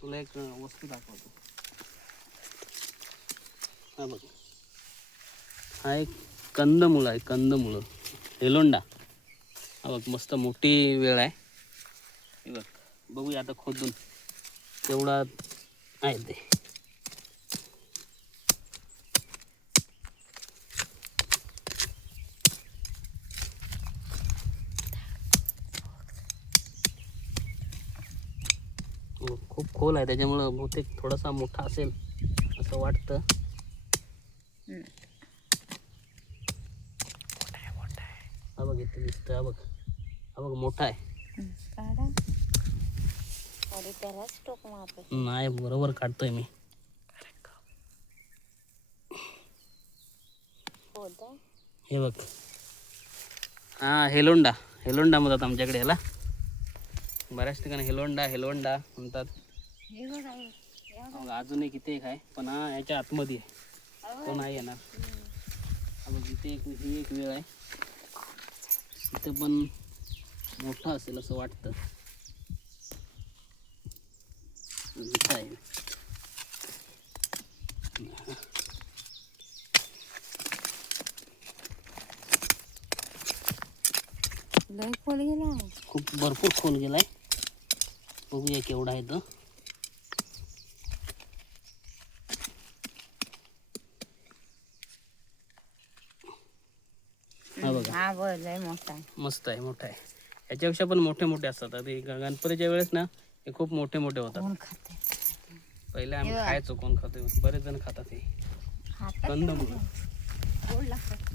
तुला एक वस्तू दाखवतो. हा बघ. हा एक कंदमुळं आहे कंदमुळं हेलोंडा हा बघ मस्त मोठी वेळ आहे. हे बघ बघूया आता खोदून. तेवढा आहे ते. खूप खोल आहे त्याच्यामुळं बहुतेक थोडासा मोठा असेल असं वाटतं. हा बघ इथे दिसतं हा बघ. हा बघ मोठा आहे. नाही बरोबर काढतोय मी. हे बघ. हा हेलोंडा. हेलोंडा म्हणतात आमच्याकडे याला. बऱ्याच ठिकाणी हेलोंडा हेलोंडा म्हणतात. हे बघा हे. या हा बघ, अजून एक इथे एक आहे पण हा याच्या आतमध्ये आहे. तो नाही येणार. बघ इथे एक ही एक वेळ आहे. इथं पण मोठा असेल असं वाटतं. खूप भरपूर खोल गेलाय. बघूया केवढा आहे तो हा बघा. हा बघ लय मोठा आहे. मस्त आहे मोठा आहे. याच्यापेक्षा पण मोठे मोठे असतात. ग- गणपतीच्या वेळेस ना हे खूप मोठे मोठे होतात. कोण खाते पहिले आम्ही. खायचो कोण खातो बरेच जण खातात हे. कंदमुळं गोड लागतात.